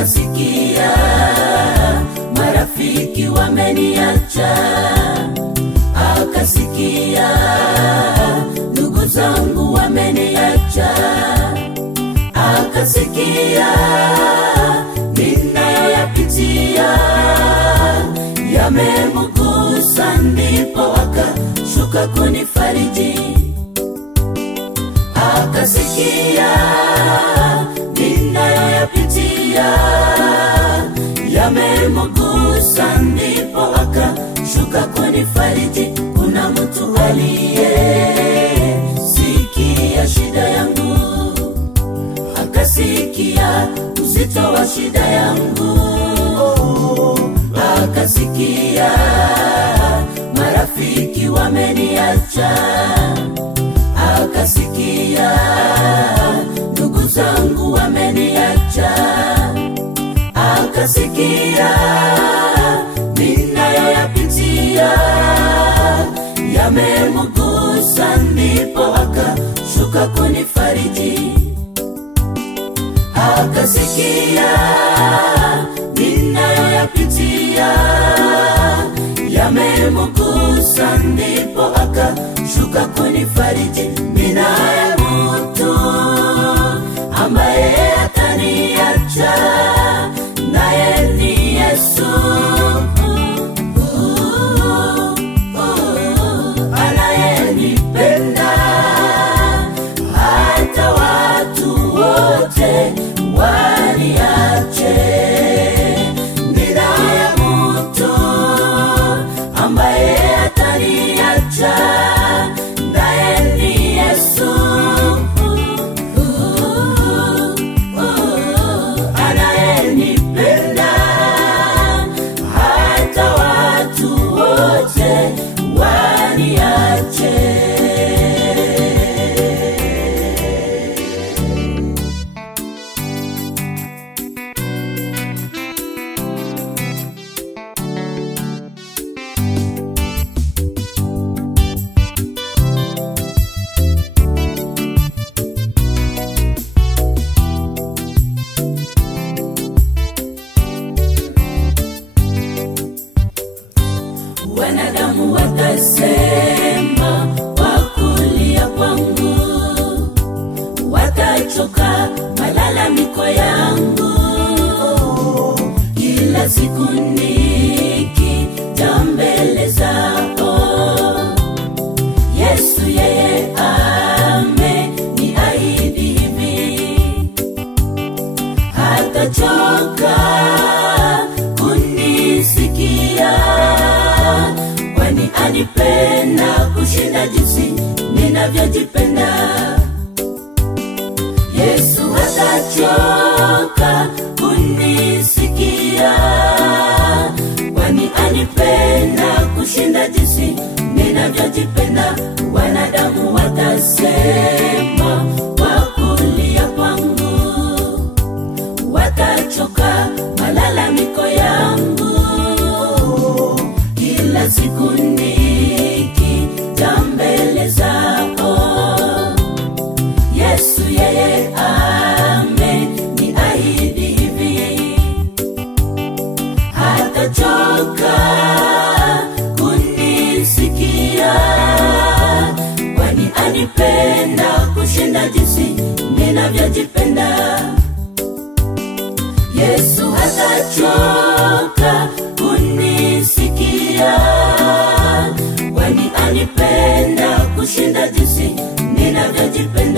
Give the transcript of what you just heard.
akasikia marafiki wameniacha, akasikia ndugu zangu wameniacha, akasikia ninayoyapitia yamemgusa, ndipo akashuka kunifariji. Akasikia ninayoyapitia yamemgusa, ndipo akashuka kunifariji. Kuna mtu aliyesikia shida yangu, akasikia uzito wa shida yangu, akasikia marafiki wameniacha, akasikia ndugu zangu wameniacha, akasikia ninayoyapitia yamemgusa, ndipo akashuka kunifariji. Akasikia ninayoyapitia yamemgusa, ndipo akashuka kunifariji. Ninaye mtu ambaye ataniacha, naye ni Yesu. Anayenipenda hata watu wote waniache. Ninaye mtu ambaye ataniacha, naye ni Yesu. Anayenipenda hata watu wote waniache. Wanadamu watasema kwa kulia kwangu, watachoka malalamiko yangu. Kila siku nikija mbele zao, Yesu yeye ameniahidi hivi, hatachoka kunisikia, kwani anipenda kushinda jinsi ninavyojipenda. Yesu hatachoka kunisikia, kwani anipenda kushinda jinsi ninavyojipenda. Wanadamu watasema kwa kulia kwangu, watachoka malalamiko yangu. Kila siku nikija mbele zao, Yesu yeye ameniahidi hivi, hatachoka kunisikia, kwani anipenda kushinda jinsi ninavyojipenda. Yesu hatachoka kunisikia, kwani anipenda kushinda jinsi ninavyojipenda.